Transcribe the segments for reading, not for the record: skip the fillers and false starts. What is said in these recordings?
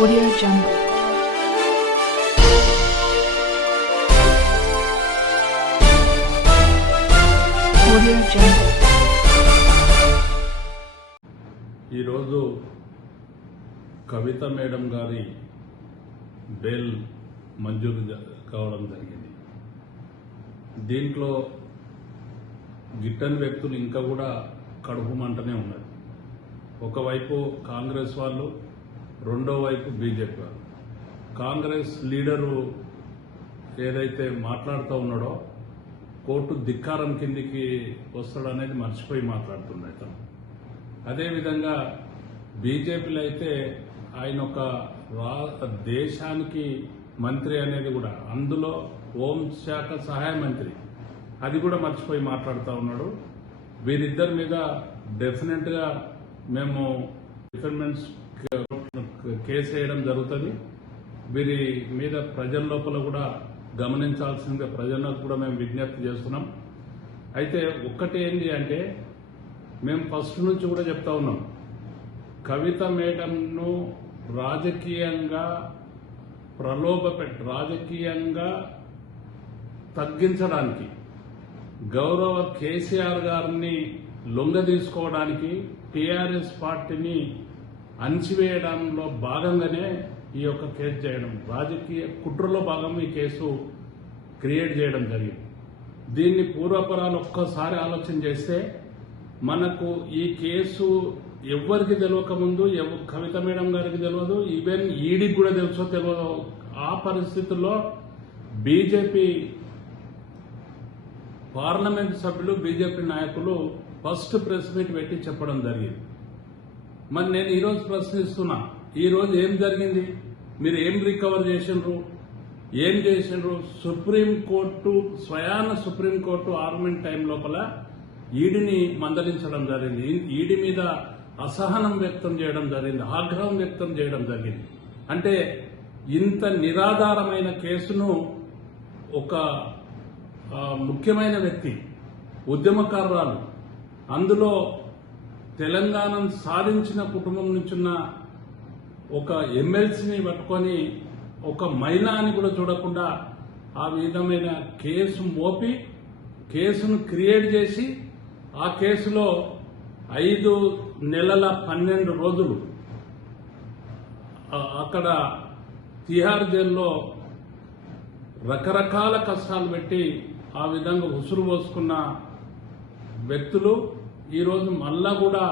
Audio Jungle. Audio Jungle. ఈరోజు కవిత madam గారి bail మంజూరు కావడం జరిగింది. దీంట్లో గిట్టని వ్యక్తులు ఇంకా కూడా కడుపు మంటనే ఉన్నారు. ఒకవైపు కాంగ్రెస్ వాళ్ళు, రెండో వైపు బీజేపీ వాళ్ళు. కాంగ్రెస్ లీడరు ఏదైతే మాట్లాడుతూ ఉన్నాడో కోర్టు ధిక్కారం కిందికి వస్తాడనేది మర్చిపోయి మాట్లాడుతున్నాడు అతను. అదేవిధంగా బీజేపీలో అయితే ఆయన ఒక దేశానికి మంత్రి అనేది కూడా, అందులో హోంశాఖ సహాయ మంత్రి, అది కూడా మర్చిపోయి మాట్లాడుతూ ఉన్నాడు. వీరిద్దరి మీద డెఫినెట్గా మేము డిఫెండెన్స్ కేసు వేయడం జరుగుతుంది. వీరి మీద ప్రజల లోపల కూడా గమనించాల్సిందిగా ప్రజలకు కూడా మేము విజ్ఞప్తి చేస్తున్నాం. అయితే ఒక్కటి ఏంటి అంటే, మేము ఫస్ట్ నుంచి కూడా చెప్తా ఉన్నాం, కవిత మేడంను రాజకీయంగా రాజకీయంగా తగ్గించడానికి, గౌరవ కేసీఆర్ గారిని లొంగదీసుకోవడానికి, టీఆర్ఎస్ పార్టీని అణిచివేయడంలో భాగంగానే ఈ యొక్క కేసు చేయడం, రాజకీయ కుట్రలో భాగం ఈ కేసు క్రియేట్ చేయడం జరిగింది. దీన్ని పూర్వపరాలు ఒక్కసారి ఆలోచన చేస్తే మనకు ఈ కేసు ఎవరికి తెలియకముందు, కవిత మేడం గారికి తెలియదు, ఈవెన్ ఈడీకి కూడా తెలుసో తెలియదు. ఆ పరిస్థితుల్లో బీజేపీ పార్లమెంట్ సభ్యులు, బీజేపీ నాయకులు ఫస్ట్ ప్రెస్ మీట్ పెట్టి చెప్పడం జరిగింది. మరి నేను ఈరోజు ప్రశ్నిస్తున్నా, ఈరోజు ఏం జరిగింది? మీరు ఏం రికవర్ చేసిండ్రు? ఏం చేసిండ్రు? సుప్రీంకోర్టు, స్వయాన సుప్రీంకోర్టు ఆర్గ్యుమెంట్ టైం లోపల ఈడీని మందలించడం జరిగింది. ఈడీ మీద అసహనం వ్యక్తం చేయడం జరిగింది, ఆగ్రహం వ్యక్తం చేయడం జరిగింది. అంటే ఇంత నిరాధారమైన కేసును ఒక ముఖ్యమైన వ్యక్తి, ఉద్యమకారురాలు, అందులో తెలంగాణను సాధించిన కుటుంబం నుంచున్న ఒక ఎమ్మెల్సీని పట్టుకొని ఒక మహిళ అని కూడా చూడకుండా ఆ విధమైన కేసు మోపి, కేసును క్రియేట్ చేసి, ఆ కేసులో 5 నెలల 12 రోజులు అక్కడ తిహార్ జైల్లో రకరకాల కష్టాలు పెట్టి ఆ విధంగా ఉసురు పోసుకున్న వ్యక్తులు ఈరోజు మళ్ళా కూడా,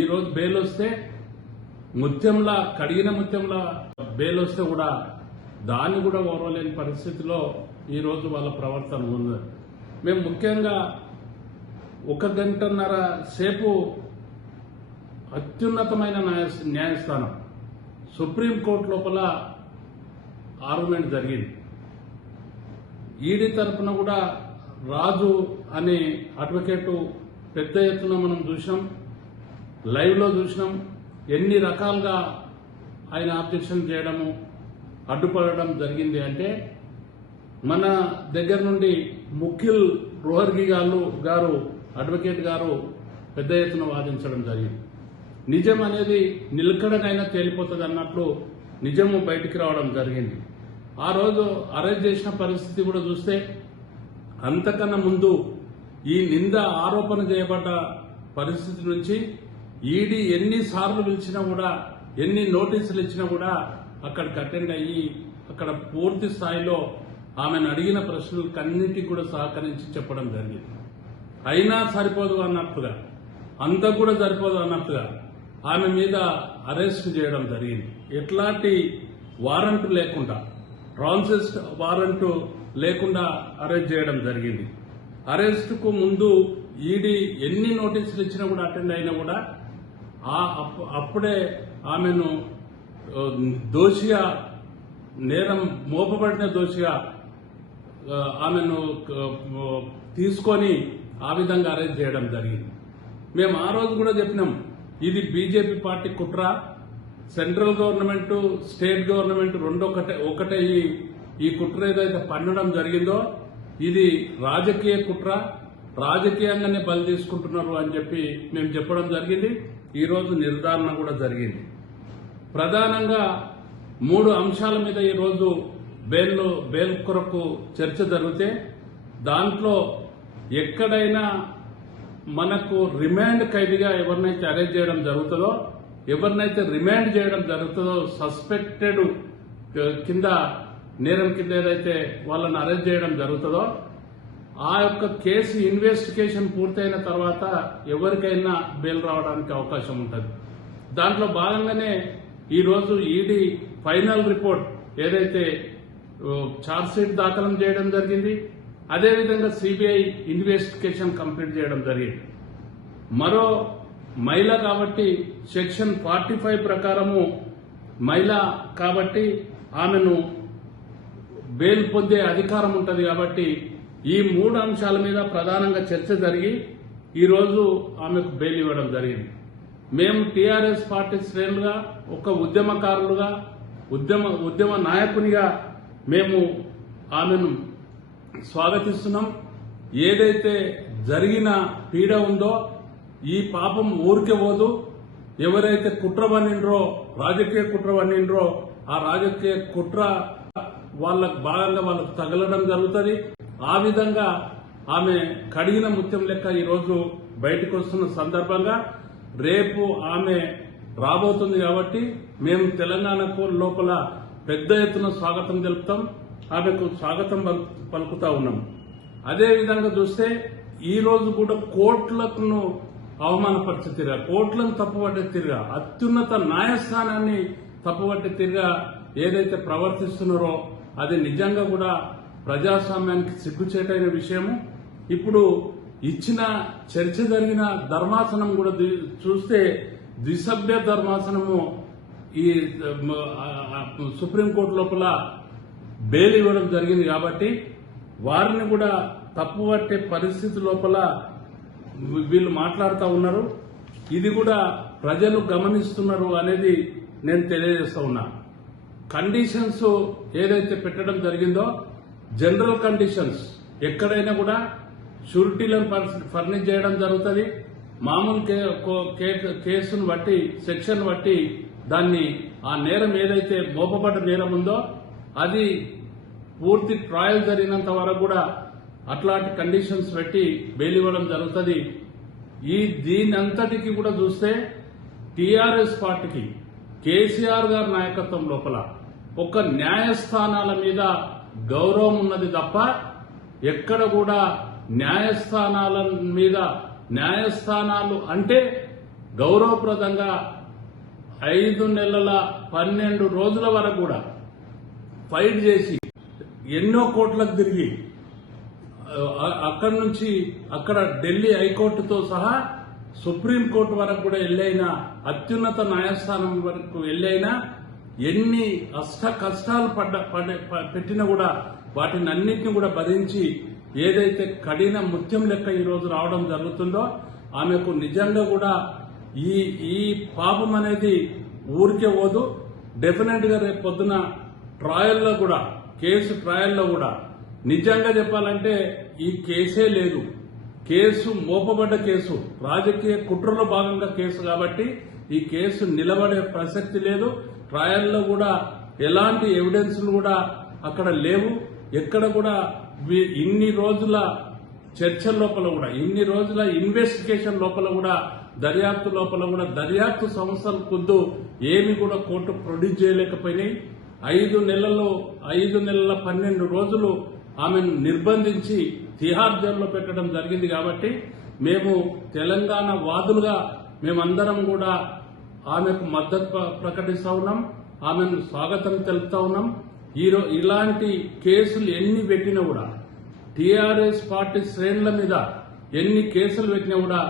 ఈరోజు బెయిల్ వస్తే ముత్యంలా, కడిగిన ముత్యంలా బెయిల్ వస్తే కూడా దాన్ని కూడా ఓర్వలేని పరిస్థితిలో ఈరోజు వాళ్ళ ప్రవర్తన ఉంది. మేము ముఖ్యంగా 1 గంటన్నర సేపు అత్యున్నతమైన న్యాయస్థానం సుప్రీంకోర్టు లోపల ఆర్గ్యుమెంట్ జరిగింది. ఈడీ తరఫున కూడా రాజు అనే అడ్వకేటు పెద్ద ఎత్తున మనం చూసినాం, లైవ్లో చూసినాం. ఎన్ని రకాలుగా ఆయన ఆబ్జెక్షన్ చేయడము, అడ్డుపడడం జరిగింది. అంటే మన దగ్గర నుండి ముఖిల్ రోహర్గి గారు అడ్వకేట్ గారు పెద్ద ఎత్తున వాదించడం జరిగింది. నిజం అనేది నిలకడనైనా తేలిపోతుంది అన్నట్లు నిజము బయటికి రావడం జరిగింది. ఆ రోజు అరెస్ట్ చేసిన పరిస్థితి కూడా చూస్తే, అంతకన్నా ముందు ఈ నింద ఆరోపణ చేయబడ్డ పరిస్థితి నుంచి ఈడీ ఎన్నిసార్లు పిలిచినా కూడా, ఎన్ని నోటీసులు ఇచ్చినా కూడా అక్కడికి అటెండ్ అయ్యి అక్కడ పూర్తి స్థాయిలో ఆమెను అడిగిన ప్రశ్నలకన్నింటికి కూడా సహకరించి చెప్పడం జరిగింది. అయినా సరిపోదు అన్నట్టుగా, అంత కూడా సరిపోదు అన్నట్టుగా ఆమె మీద అరెస్ట్ చేయడం జరిగింది. ఎట్లాంటి వారెంట్ లేకుండా, ట్రాన్సిస్ట్ వారెంట్ లేకుండా అరెస్ట్ చేయడం జరిగింది. అరెస్టుకు ముందు ఈడీ ఎన్ని నోటీసులు ఇచ్చినా కూడా, అటెండ్ అయినా కూడా అప్పుడే ఆమెను దోషిగా, నేరం మోపబడిన దోషిగా ఆమెను తీసుకొని ఆ విధంగా అరెస్ట్ చేయడం జరిగింది. మేము ఆ రోజు కూడా చెప్పినాం, ఇది బీజేపీ పార్టీ కుట్ర, సెంట్రల్ గవర్నమెంట్, స్టేట్ గవర్నమెంట్ రెండు ఒకటే ఈ కుట్ర ఏదైతే పన్నడం జరిగిందో ఇది రాజకీయ కుట్ర, రాజకీయంగానే బలి తీసుకుంటున్నారు అని చెప్పి మేము చెప్పడం జరిగింది. ఈ రోజు నిర్ధారణ కూడా జరిగింది. ప్రధానంగా 3 అంశాల మీద ఈరోజు బెయిల్ కొరకు చర్చ జరిగితే దాంట్లో ఎక్కడైనా మనకు రిమాండ్ ఖైదీగా ఎవరినైతే అరెస్ట్ చేయడం జరుగుతుందో, ఎవరినైతే రిమాండ్ చేయడం జరుగుతుందో, సస్పెక్టెడ్ కింద నేరం కింద ఏదైతే వాళ్ళని అరెస్ట్ చేయడం జరుగుతుందో ఆ యొక్క కేసు ఇన్వెస్టిగేషన్ పూర్తయిన తర్వాత ఎవరికైనా బెయిల్ రావడానికి అవకాశం ఉంటుంది. దాంట్లో భాగంగానే ఈరోజు ఈడీ ఫైనల్ రిపోర్ట్ ఏదైతే ఛార్జ్షీట్ దాఖలు చేయడం జరిగింది, అదేవిధంగా సిబిఐ ఇన్వెస్టిగేషన్ కంప్లీట్ చేయడం జరిగింది. మరో మహిళ కాబట్టి సెక్షన్ 45 ప్రకారము మహిళ కాబట్టి ఆమెను బెయిల్ పొందే అధికారం ఉంటుంది. కాబట్టి ఈ 3 అంశాల మీద ప్రధానంగా చర్చ జరిగి ఈరోజు ఆమెకు బెయిల్ ఇవ్వడం జరిగింది. మేము టీఆర్ఎస్ పార్టీ శ్రేణులుగా, ఒక ఉద్యమకారులుగా, ఉద్యమ నాయకునిగా మేము ఆమెను స్వాగతిస్తున్నాం. ఏదైతే జరిగిన పీడ ఉందో ఈ పాపం ఊరికే పోదు. ఎవరైతే కుట్ర పన్నిండ్రో, రాజకీయ కుట్ర పన్నిండ్రో ఆ రాజకీయ కుట్ర వాళ్ళకు భాగంగా వాళ్ళకు తగలడం జరుగుతుంది. ఆ విధంగా ఆమె కడిగిన ముత్యం లెక్క ఈరోజు బయటకు వస్తున్న సందర్భంగా రేపు ఆమె రాబోతుంది. కాబట్టి మేము తెలంగాణకు లోపల పెద్ద ఎత్తున స్వాగతం తెలుపుతాం, ఆమెకు స్వాగతం పలుకుతా ఉన్నాం. అదేవిధంగా చూస్తే ఈ రోజు కూడా కోర్టులను అవమానపరిచే తీరుగా, కోర్టులను తప్పుపట్టే తీరుగా, అత్యున్నత న్యాయస్థానాన్ని తప్పుపట్టే తీరుగా ఏదైతే ప్రవర్తిస్తున్నారో అది నిజంగా కూడా ప్రజాస్వామ్యానికి సిగ్గుచేటైన విషయము. ఇప్పుడు ఇచ్చిన చర్చ జరిగిన ధర్మాసనం కూడా చూస్తే ద్విసభ్య ధర్మాసనము ఈ సుప్రీంకోర్టు లోపల బెయిల్ ఇవ్వడం జరిగింది. కాబట్టి వారిని కూడా తప్పుపట్టే పరిస్థితి లోపల వీళ్ళు మాట్లాడుతూ ఉన్నారు. ఇది కూడా ప్రజలు గమనిస్తున్నారు అనేది నేను తెలియజేస్తా ఉన్నా. కండిషన్స్ ఏదైతే పెట్టడం జరిగిందో జనరల్ కండిషన్స్ ఎక్కడైనా కూడా షూరిటీలను ఫర్నిష్ చేయడం జరుగుతుంది. మామూలు కేసును బట్టి, సెక్షన్ బట్టి దాన్ని ఆ నేరం ఏదైతే మోపబడ్డ నేరం ఉందో అది పూర్తి ట్రయల్ జరిగినంత వరకు కూడా అట్లాంటి కండిషన్స్ పెట్టి బెయిల్ ఇవ్వడం జరుగుతుంది. దీని అంతటికి కూడా చూస్తే టీఆర్ఎస్ పార్టీకి కేసీఆర్ గారి నాయకత్వం లోపల ఒక న్యాయస్థానాల మీద గౌరవం ఉన్నది తప్ప ఎక్కడ కూడా న్యాయస్థానాల మీద, న్యాయస్థానాలు అంటే గౌరవప్రదంగా 5 నెలల 12 రోజుల వరకు కూడా ఫైట్ చేసి ఎన్నో కోట్లకు తిరిగి అక్కడి నుంచి అక్కడ ఢిల్లీ హైకోర్టుతో సహా సుప్రీంకోర్టు వరకు కూడా వెళ్ళైనా, అత్యున్నత న్యాయస్థానం వరకు వెళ్ళైనా ఎన్ని కష్టాలు పెట్టినా కూడా వాటిని అన్నింటినీ కూడా భరించి ఏదైతే కడిన ముత్యం లెక్క ఈరోజు రావడం జరుగుతుందో ఆమెకు నిజంగా కూడా ఈ పాపం అనేది ఊరికే పోదు. డెఫినెట్ గా రేపు పొద్దున ట్రయల్లో కూడా, కేసు ట్రయల్లో కూడా నిజంగా చెప్పాలంటే ఈ కేసే లేదు. కేసు మోపబడ్డ కేసు, రాజకీయ కుట్రలో భాగంగా కేసు కాబట్టి ఈ కేసు నిలబడే ప్రసక్తి లేదు. ట్రయల్లో కూడా ఎలాంటి ఎవిడెన్స్లు కూడా అక్కడ లేవు. ఎక్కడ కూడా ఇన్ని రోజుల చర్చల లోపల కూడా, ఇన్ని రోజుల ఇన్వెస్టిగేషన్ లోపల కూడా, దర్యాప్తు లోపల కూడా దర్యాప్తు సంస్థల కొద్దు ఏమి కూడా కోర్టు ప్రొడ్యూస్ చేయలేకపోయినాయి. 5 నెలల 12 రోజులు ఆమెను నిర్బంధించి తిహార్ జైల్లో పెట్టడం జరిగింది. కాబట్టి మేము తెలంగాణ వాదులుగా మేమందరం కూడా ఆమెకు మద్దతు ప్రకటిస్తా ఉన్నాం, ఆమెను స్వాగతం తెలుపుతా ఉన్నాం. ఇలాంటి కేసులు ఎన్ని పెట్టినా కూడా, టీఆర్ఎస్ పార్టీ శ్రేణుల మీద ఎన్ని కేసులు పెట్టినా కూడా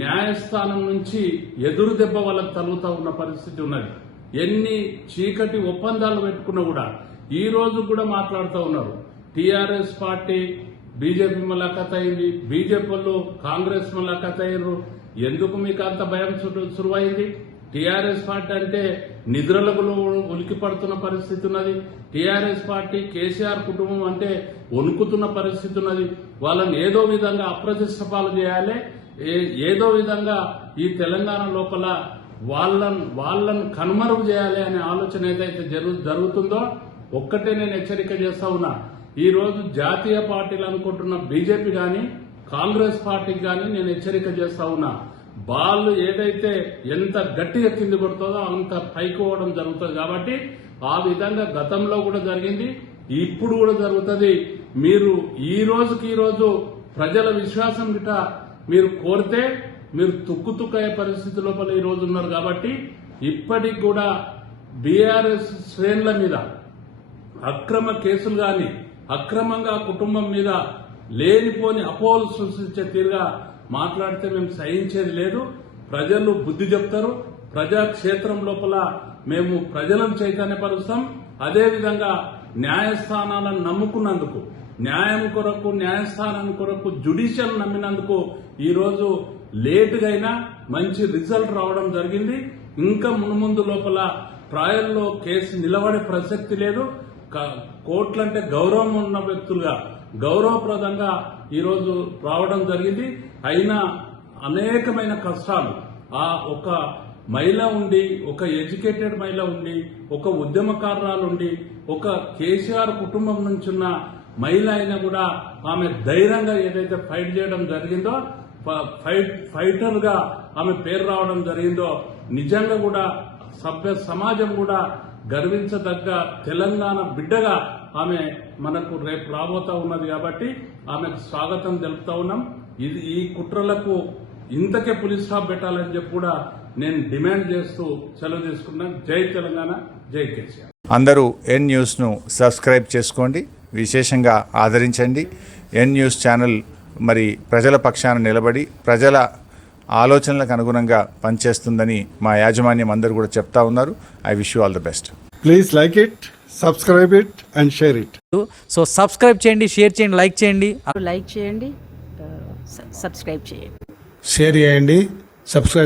న్యాయస్థానం నుంచి ఎదురు దెబ్బ వాళ్ళకు తగులుతా ఉన్న పరిస్థితి ఉన్నది. ఎన్ని చీకటి ఒప్పందాలు పెట్టుకున్నా కూడా ఈ రోజు కూడా మాట్లాడుతూ ఉన్నారు. టీఆర్ఎస్ పార్టీ బీజేపీ ములాఖాత్ అయింది, బీజేపీ వాళ్ళు కాంగ్రెస్ ములాఖాత్ అయ్యారు. ఎందుకు మీకు అంత భయం సురువైంది? టీఆర్ఎస్ పార్టీ అంటే నిద్రలకు ఉలికి పడుతున్న పరిస్థితి ఉన్నది. టీఆర్ఎస్ పార్టీ, కేసీఆర్ కుటుంబం అంటే వణుకుతున్న పరిస్థితి ఉన్నది. వాళ్ళని ఏదో విధంగా అప్రతిష్ట పాలు చేయాలి, ఏదో విధంగా ఈ తెలంగాణ లోపల వాళ్ళను కనుమరుగు చేయాలి అనే ఆలోచన ఏదైతే జరుగుతుందో ఒక్కటే నేను హెచ్చరిక చేస్తా ఉన్నా. ఈ రోజు జాతీయ పార్టీలు అనుకుంటున్న బీజేపీ గాని కాంగ్రెస్ పార్టీకి గాని నేను హెచ్చరిక చేస్తా ఉన్నా. బాల్ ఏదైతే ఎంత గట్టిగా కింది కొడుతుందో అంత పైకి పోవడం జరుగుతుంది. కాబట్టి ఆ విధంగా గతంలో కూడా జరిగింది, ఇప్పుడు కూడా జరుగుతుంది. మీరు ఈ రోజు ప్రజల విశ్వాసం గిట మీరు కోరితే మీరు తుక్కుతుక్కయ్యే పరిస్థితి లోపల ఈ రోజు ఉన్నారు. కాబట్టి ఇప్పటికి కూడా బీఆర్ఎస్ శ్రేణుల మీద అక్రమ కేసులు గాని అక్రమంగా కుటుంబం మీద లేనిపోని అపోహలు సృష్టించే తీరుగా మాట్లాడితే మేము సహించేది లేదు. ప్రజలు బుద్ధి చెప్తారు. ప్రజాక్షేత్రం లోపల మేము ప్రజలను చైతన్యపరుస్తాం. అదేవిధంగా న్యాయస్థానాలను నమ్ముకున్నందుకు, న్యాయం కొరకు న్యాయస్థానం కొరకు జ్యుడిషియల్ నమ్మినందుకు ఈ రోజు లేటుగా అయినా మంచి రిజల్ట్ రావడం జరిగింది. ఇంకా మున్ముందు లోపల ట్రయల్లో కేసు నిలబడే ప్రసక్తి లేదు. కోర్టులంటే గౌరవం ఉన్న వ్యక్తులుగా గౌరవప్రదంగా ఈరోజు రావడం జరిగింది. అయినా అనేకమైన కష్టాలు ఒక మహిళ ఉండి, ఒక ఎడ్యుకేటెడ్ మహిళ ఉండి, ఒక ఉద్యమకారురాలు ఉండి, ఒక కేసీఆర్ కుటుంబం నుంచి ఉన్న మహిళ అయినా కూడా ఆమె ధైర్యంగా ఏదైతే ఫైట్ చేయడం జరిగిందో, ఫైటర్ గా ఆమె పేరు రావడం జరిగిందో నిజంగా కూడా సభ్య సమాజం కూడా గర్వించదగ్గ తెలంగాణ బిడ్డగా ఆమె మనకు రేపు రాబోతా ఉన్నది. కాబట్టి ఆమెకు స్వాగతం తెలుపుతా ఉన్నాం. ఈ కుట్రలకు ఇంతకే పులిస్ స్టాప్ పెట్టాలని చెప్పి కూడా నేను డిమాండ్ చేస్తూ సెలవు తీసుకున్నాను. జై తెలంగాణ, జై కేసీఆర్. అందరూ ఎన్ న్యూస్ను సబ్స్క్రైబ్ చేసుకోండి, విశేషంగా ఆదరించండి. ఎన్ న్యూస్ ఛానల్ మరి ప్రజల పక్షాన నిలబడి ప్రజల ఆలోచనలకు అనుగుణంగా పనిచేస్తుందని మా యాజమాన్యం అందరూ కూడా చెప్తా ఉన్నారు. I wish you all the best. Please like it, subscribe it and share it. So subscribe చేయండి, షేర్ చేయండి, లైక్ చేయండి. లైక్ చేయండి, సబ్స్క్రైబ్ చేయండి. షేర్ చేయండి, సబ్స్క్రైబ్